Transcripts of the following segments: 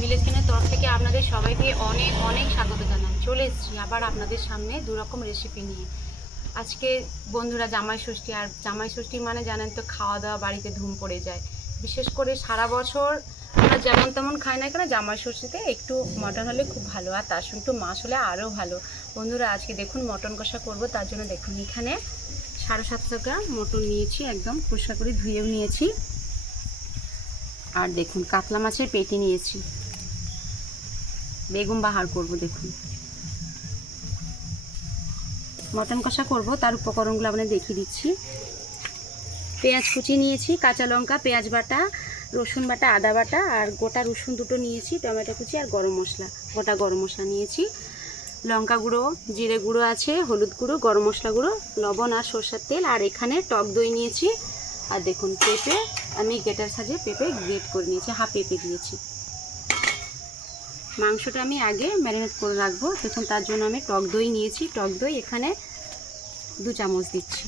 Village কিনের তরফ থেকে আপনাদের সবাইকে অনেক অনেক স্বাগত জানাই। চলে এসেছি আবার আপনাদের সামনে দু রকম রেসিপি নিয়ে। আজকে বন্ধুরা জামাই ষষ্ঠী, আর জামাই ষষ্ঠী মানে জানেন তো খাওয়া দাওয়া বাড়িতে ধুম পড়ে যায়। বিশেষ করে সারা বছর আমরা যেমন তেমন খাই না কেন, জামাই ষষ্ঠীতে একটু মটন হলে খুব ভালো, আর তার সঙ্গে একটু মাছ হলে আরও ভালো। বন্ধুরা, আজকে দেখুন মটন কষা করব, তার জন্য দেখুন এখানে সাড়ে সাতশো গ্রাম মটন নিয়েছি, একদম পরিষ্কার করে ধুয়েও নিয়েছি। আর দেখুন, কাতলা মাছের পেটি নিয়েছি। বেগুন বাহার করব, দেখুন। মটন কষা করব, তার উপকরণগুলো আপনাদের দেখিয়ে দিচ্ছি। পেঁয়াজ কুচি নিয়েছি, কাঁচা লঙ্কা, পেঁয়াজ বাটা, রসুন বাটা, আদা বাটা, আর গোটা রসুন দুটো নিয়েছি, টমেটো কুচি আর গরম মশলা, গোটা গরম মশলা নিয়েছি। লঙ্কা গুঁড়ো, জিরে গুঁড়ো আছে, হলুদ গুঁড়ো, গরম মশলা গুঁড়ো, লবণ আর সর্ষের তেল, আর এখানে টক দই নিয়েছি। আর দেখুন, পেঁপে, আমি গেটার সাজে পেঁপে গ্রেট করে নিয়েছি, হাফ পেঁপে দিয়েছি। মাংসটা আমি আগে ম্যারিনেট করে রাখব। দেখুন, তার জন্য আমি টক দই নিয়েছি। টক দই এখানে দু চামচ দিচ্ছি।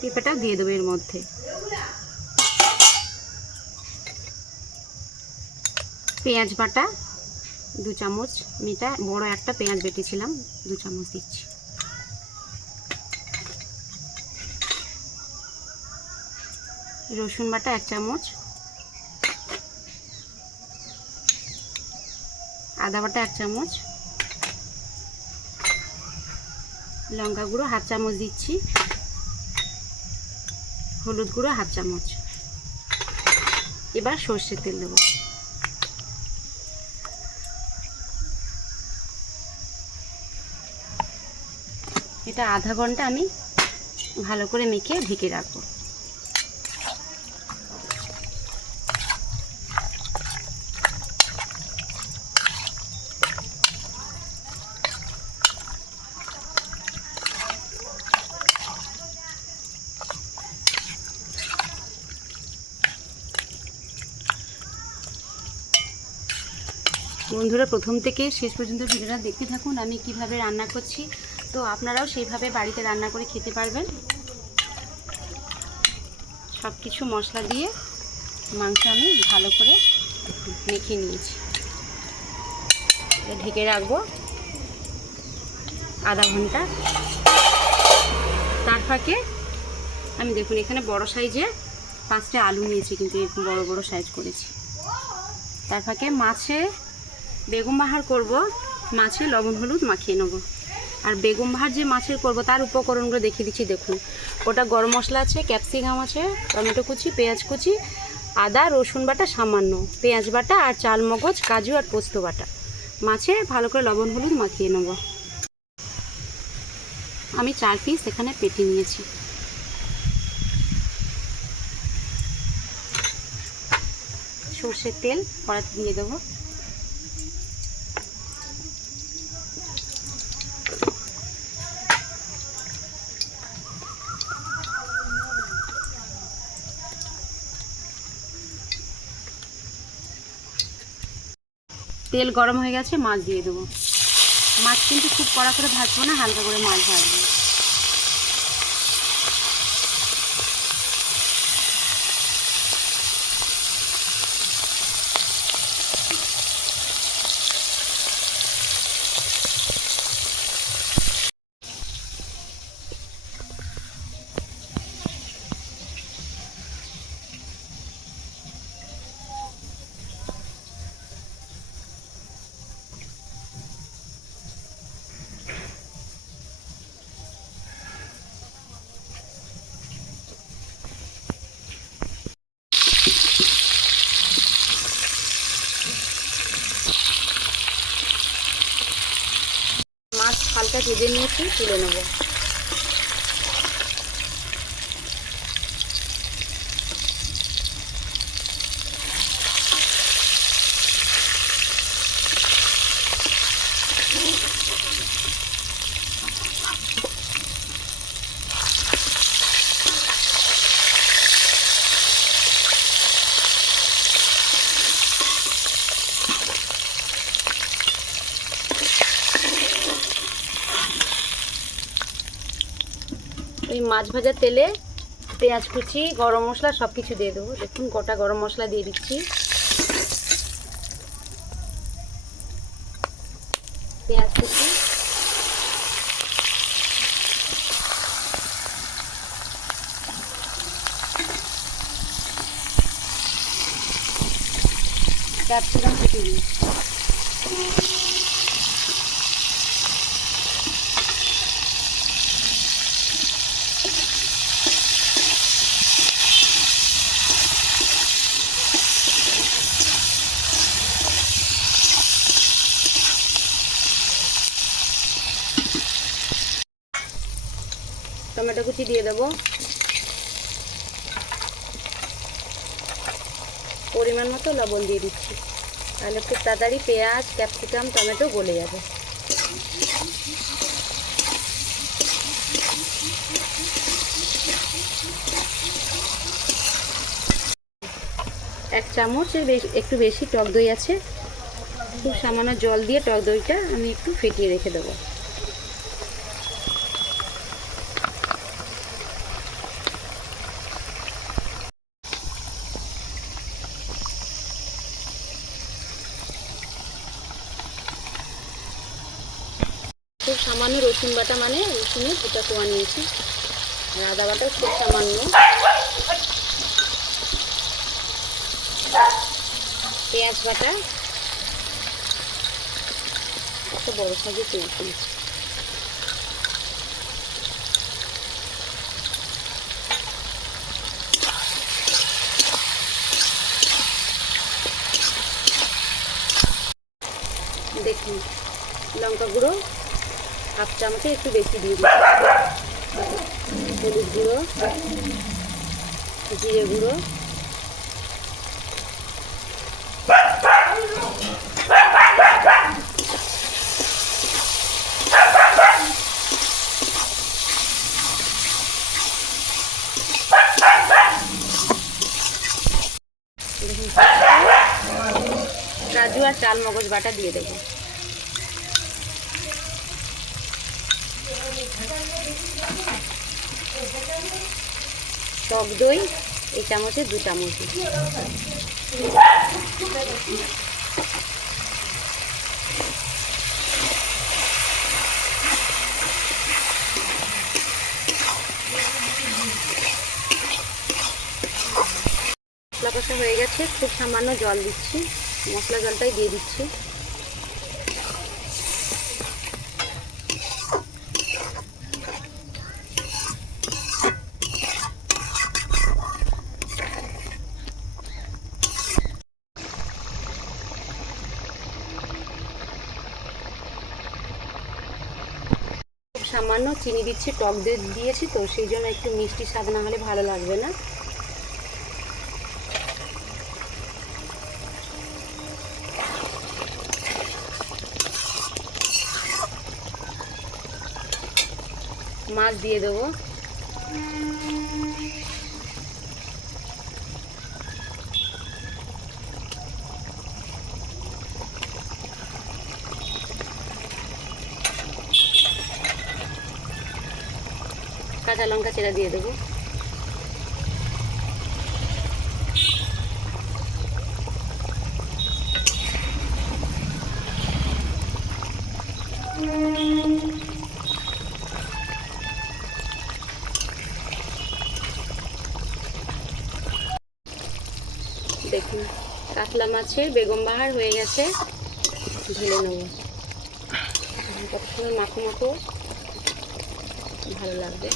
পেঁপেটা দিয়ে দেবো এর মধ্যে। পেঁয়াজ বাটা দু চামচ মিটা বড় একটা পেঁয়াজ বেটেছিলাম, দু চামচ দিচ্ছি। রসুন বাটা এক চামচ। আদা বাটা এক চামচ। লঙ্কা গুঁড়ো হাফ চামচ দিচ্ছি। হলুদ গুঁড়ো হাফ চামচ। এবার সর্ষের তেল দেবো। এটা আধা ঘণ্টা আমি ভালো করে মেখে ঢেকে রাখব। বন্ধুরা, প্রথম থেকে শেষ পর্যন্ত ভিডিওটা দেখতে থাকুন। আমি কীভাবে রান্না করছি। তো আপনারাও সেইভাবে বাড়িতে রান্না করে খেতে পারবেন। সব কিছু মশলা দিয়ে মাংস আমি ভালো করে মেখে নিয়েছি। ঢেকে রাখব আধা ঘণ্টা। তার ফাঁকে আমি দেখুন, এখানে বড় সাইজে পাঁচটা আলু নিয়েছি, কিন্তু এরকম বড় বড় সাইজ করেছি। তার ফাঁকে মাছে বেগুন বাহার করব, মাছে লবণ, হলুদ মাখিয়ে নেব। আর বেগুন বাহার যে মাছের করব, তার উপকরণগুলো দেখিয়ে দিচ্ছি, দেখুন। ওটা গরম মশলা আছে, ক্যাপসিকাম আছে, টমেটো কুচি, পেঁয়াজ কুচি, আদা, রসুন বাটা সামান্য। পেঁয়াজ বাটা আর চাল, মগজ, কাজু আর পোস্ত বাটা। মাছে ভালো করে লবণ, হলুদ মাখিয়ে নেব। আমি চার পিস এখানে পেটি নিয়েছি। সর্ষের তেল কড়াতে দিয়ে দেবো। তেল গরম হয়ে গেছে, মাছ দিয়ে দেবো। মাছ কিন্তু খুব কড়া করে ভাজবো না, হালকা করে মাছ ভাজবো মাছ হালকা ভেজে নিয়েছি তুলে নেব। মাছ ভাজার তেলে পেঁয়াজ কুচি, গরম মশলা সব কিছু দিয়ে দেবো। দেখুন, গোটা গরম মশলা দিয়ে দিচ্ছি পেঁয়াজ কুচি ক্যাপসিকাম কুচি দিই টমেটো কুচি দিয়ে দেবো। পরিমাণ মতো লবণ দিয়ে দিচ্ছি। তাহলে খুব তাড়াতাড়ি পেঁয়াজ, ক্যাপসিকাম, টমেটো গলে যাবে। এক চামচের একটু বেশি টক দই আছে। খুব সামান্য জল দিয়ে টক দইটা আমি একটু ফেটিয়ে রেখে দেবো খুব সামান্য রসুন বাটা মানে রসুনের দুটা কোয়া নিয়েছি। আর আদা বাটা খুব সামান্য। পেঁয়াজ বাটা। একটা বড় সাইজের পেঁয়াজ নিয়েছি। দেখুন, লঙ্কা গুঁড়ো। হাফ চামচে একটু বেশি দিয়ে দিচ্ছি। হলুদ গুঁড়ো, জিরে গুঁড়ো। কাজু আর চাল মগজ বাটা দিয়ে দেবো। টক দই, এই চামচে দু চামচ। মশলা কষা হয়ে গেছে, খুব সামান্য জল দিচ্ছি। মশলা জলটাই দিয়ে দিচ্ছি খুব সামান্য চিনি দিচ্ছি, টক দিয়ে দিয়েছি তো, সেই জন্য একটু মিষ্টি স্বাদ না হলে ভালো লাগবে না। মাছ দিয়ে দেবো। চেরা দিয়ে দেবো। দেখুন, কাতলা মাছের বেগম বাহার হয়ে গেছে। ঢেলে নেব। কত সুন্দর মাখো মাখো, ভালো লাগবে।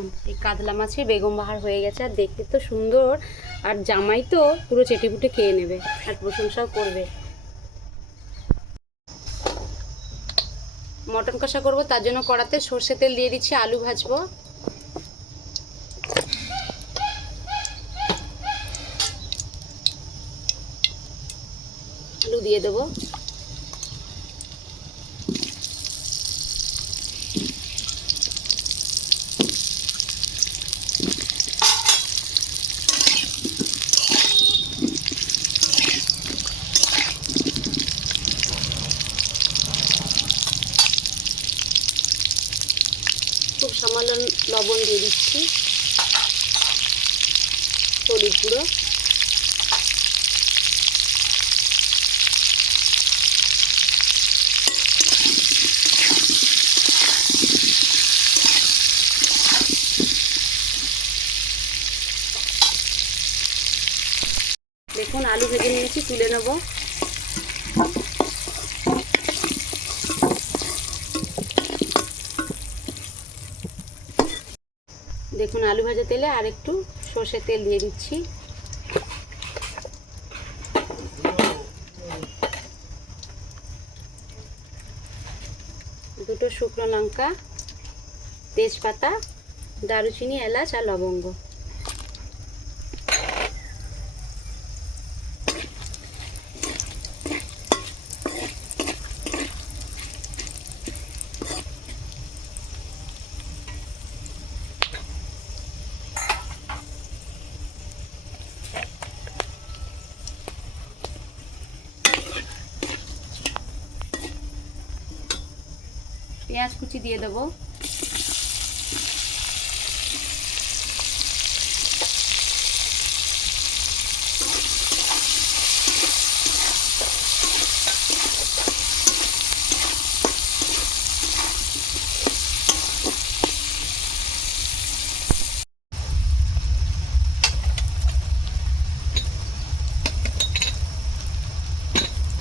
হুম, এই কাতলা মাছের বেগম বাহার হয়ে গেছে আর দেখতে তো সুন্দর আর জামাই তো পুরো চেটেপুটে খেয়ে নেবে আর প্রশংসাও করবে। মটন কষা করব তার জন্য কড়াতে সর্ষে তেল দিয়ে দিচ্ছি আলু ভাজবো। আলু দিয়ে দেবো খুব সামান্য লবণ দিয়ে দিচ্ছি। হলুদ গুঁড়ো। দেখুন আলু ভেজে নিয়েছি তুলে নেব। দেখুন আলু ভাজা তেলে আর একটু সর্ষে তেল দিয়ে দিচ্ছি। দুটো শুকনো লঙ্কা, তেজপাতা, দারুচিনি, এলাচ আর লবঙ্গ। পেঁয়াজ কুচি দিয়ে দেবো।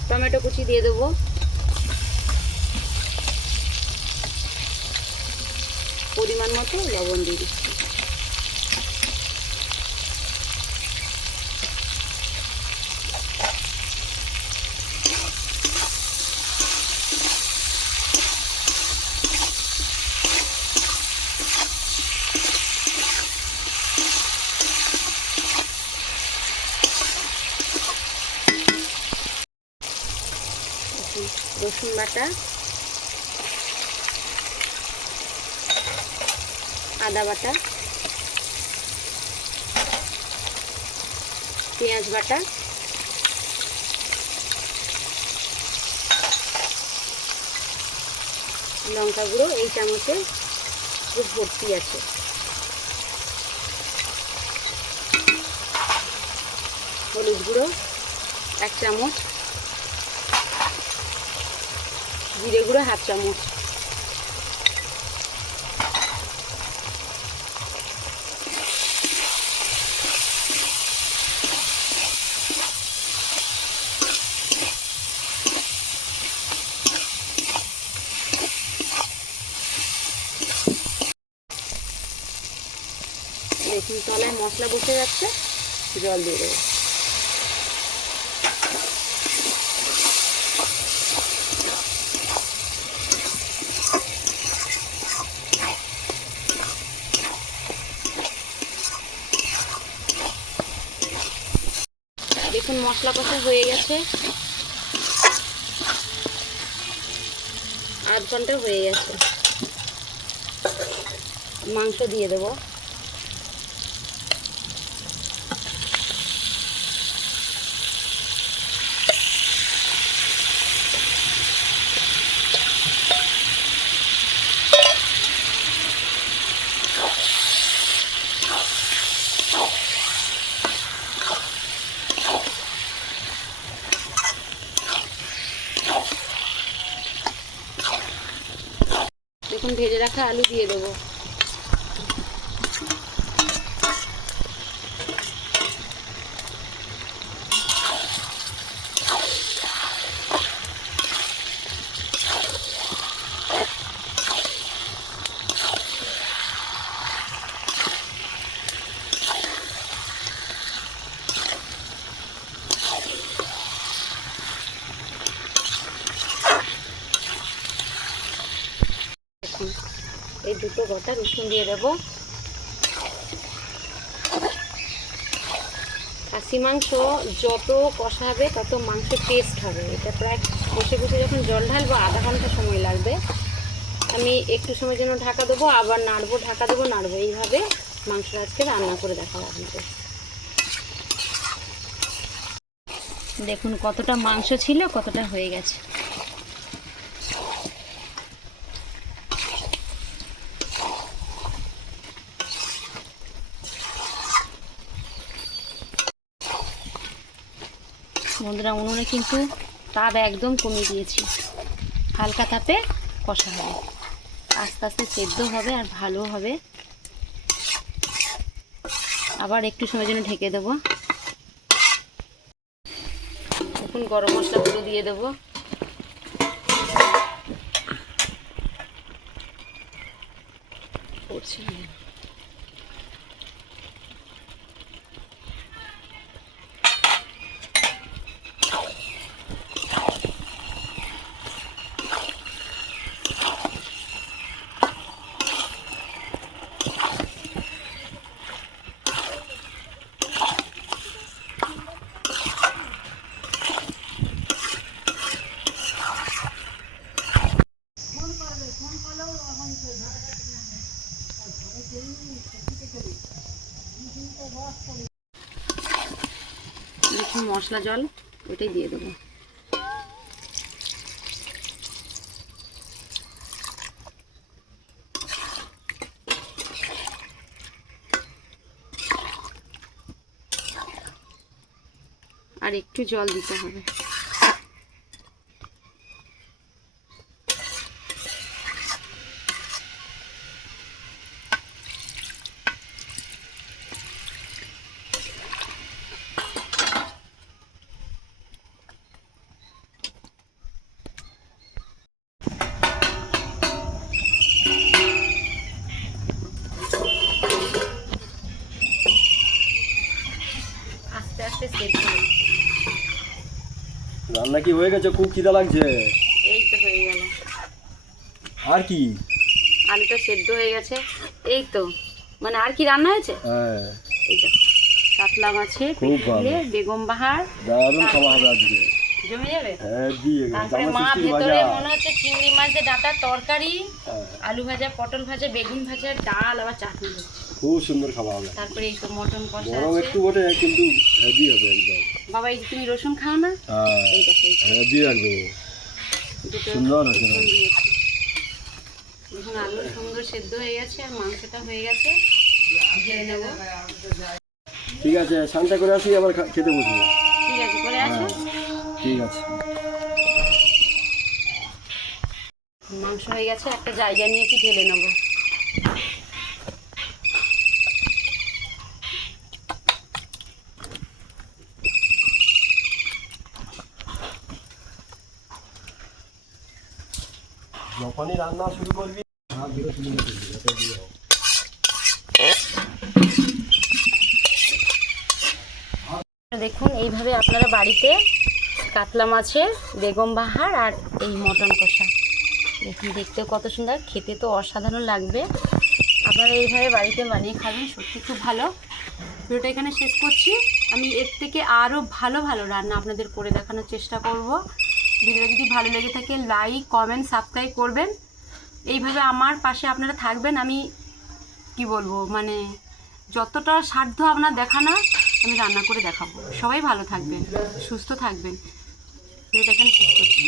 টমেটো কুচি দিয়ে দেবো। পরিমাণ মতো লবণ দিয়ে দিচ্ছি। রসুন বাটা আদা বাটা, পেঁয়াজ বাটা, লঙ্কা গুঁড়ো, এই চামচে খুব ভর্তি আছে। হলুদ গুঁড়ো, এক চামচ। জিরে গুঁড়ো, হাফ চামচ দেখুন তলায় মশলা বসে যাচ্ছে, জল দিয়ে দেবো। দেখুন মশলা কষা হয়ে গেছে। আধ ঘণ্টা হয়ে গেছে। মাংস দিয়ে দেবো। দেখুন ভেজে রাখা আলু দিয়ে দেবো দেখুন এই দুটো গোটা রসুন দিয়ে দেবো। খাসি মাংস যত কষা হবে তত মাংস টেস্ট হবে। এটা প্রায় কষে কষে যখন জল ঢালবো, আধা ঘণ্টা সময় লাগবে। আমি একটু সময় জন্য ঢাকা দেবো, আবার নাড়বো, ঢাকা দেবো, নাড়বো। এইভাবে মাংসটা আজকে রান্না করে দেখাবো আপনাদের। দেখুন কতটা মাংস ছিল, কতটা হয়ে গেছে। বন্ধুরা, উনুনে কিন্তু তাপ একদম কমিয়ে দিয়েছি। হালকা তাপে কষা হবে। আস্তে আস্তে সেদ্ধ হবে আর ভালো হবে। আবার একটু সময় জন্য ঢেকে দেবো। এখন গরম মশলাগুলো দিয়ে দেবো পড়ছে না। দেখুন মশলা জল ওইটাই দিয়ে দেবো। আর একটু জল দিতে হবে আস্তে আস্তে সেট করে রান্না কি হয়ে গেছে? খুব খিদা লাগছে। এই তো হয়ে গেল। আর কি? আলুটা সেদ্ধ হয়ে গেছে। এই তো। মানে আর কি রান্না হয়েছে? হ্যাঁ। এই তো। কাতলা মাছে। বেগম বাহার। দারুণ খাওয়া হবে আজকে জমে যাবে? হ্যাঁ দিয়ে তারপরে মা ভেতরে মনে হচ্ছে চিংড়ি মাছ দিয়ে ডাঁটার তরকারি। হ্যাঁ, আলু ভাজা পটল ভাজা বেগুন ভাজা ডাল আবার চাটনি হচ্ছে। খুব সুন্দর খাওয়া হবে। তারপরে এই তো মটন কষা গরম আছে। একটু বটে কিন্তু হেভি হবে একদম। বাবা এই যে তুমি রসুন খাও না? হ্যাঁ এই দেখো হেভি দুটো সুন্দর দিয়েছি। দেখুন আলু সুন্দর সেদ্ধ হয়ে গেছে আর মাংসটা হয়ে গেছে। নেব। ঠিক আছে শান্তা করে আসি আবার খেতে বসবো। ঠিক আছে করে আসো। হ্যাঁ ঠিক আছে। মাংস হয়ে গেছে একটা জায়গা নিয়েছি ঢেলে নেব? রান্না শুরু করবি। দেখুন, এইভাবে আপনারা বাড়িতে কাতলা মাছের বেগম বাহার আর এই মটন কষা। দেখুন, দেখতেও কত সুন্দর, খেতে তো অসাধারণ লাগবে। আপনারা এইভাবে বাড়িতে বানিয়ে খাবেন, সত্যি খুব ভালো। ভিডিওটা এখানে শেষ করছি। আমি এর থেকে আরও ভালো ভালো রান্না আপনাদের করে দেখানোর চেষ্টা করব। ভিডিওটা যদি ভালো লেগে থাকে লাইক কমেন্ট সাবস্ক্রাইব করবেন। এইভাবে আমার পাশে আপনারা থাকবেন। আমি কি বলব মানে যতটা সাধ্য আপনার দেখানো আমি রান্না করে দেখাবো। সবাই ভালো থাকবেন, সুস্থ থাকবেন। ভিডিওটা এখানে শেষ করছি।